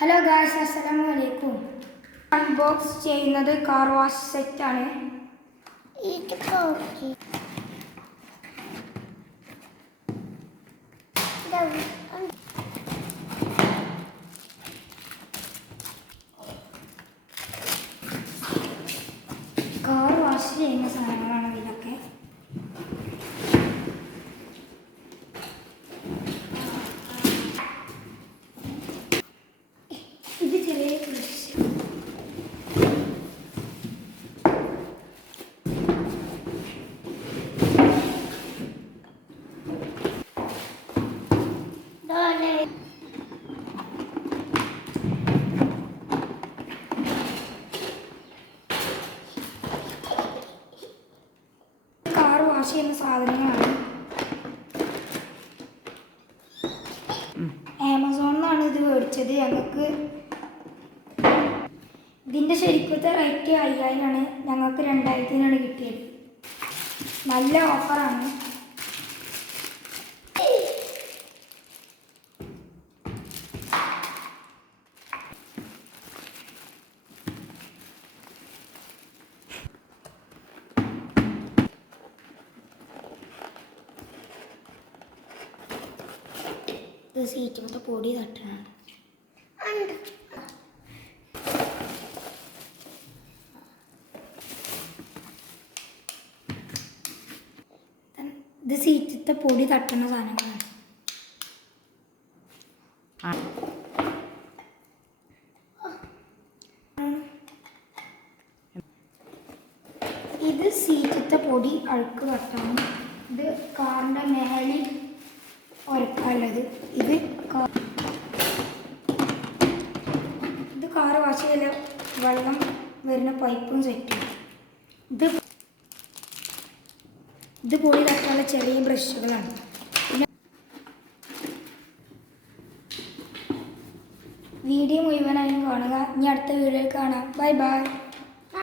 Hello guys, അസ്സലാമു അലൈക്കും. Unbox ചെയ്യുന്നത് കാർ വാഷ് സെറ്റാണ്. കാർ വാഷ് ചെയ്യുന്ന സാധനങ്ങളാണ് ഇതൊക്കെ. ഇത് ചെറിയ കാർ വാഷ് ചെയ്യുന്ന സാധനങ്ങളാണ്. ആമസോണിൽ ഇത് മേടിച്ചത്. ഞങ്ങൾക്ക് ഇതിൻ്റെ ശരിക്കത്തെ റേറ്റ് 5000 ഞങ്ങൾക്ക് 2000 കിട്ടിയത്. നല്ല ഓഫറാണ്. ഇത് സീറ്റുമത്തെ പൊടി തട്ടണം. ഇത് സീറ്റത്തെ പൊടി തട്ടുന്ന സാധനങ്ങളാണ്. ഇത് സീറ്റത്തെ പൊടി അഴുക്ക് തട്ടാണ്. ഇത് കാറിൻ്റെ മേലിൽ ഉരക്കാനുള്ളത്. ഇത് കാർ വാഷ് ചെയ്ത വെള്ളം വരുന്ന പൈപ്പും സെറ്റും. ഇത് പൊടി തട്ടാനുള്ള ചെറിയ ബ്രഷുകളാണ്. പിന്നെ വീഡിയോ മുഴുവനായും കാണുക. ഇനി അടുത്ത വീഡിയോയിൽ കാണാം. Bye bye.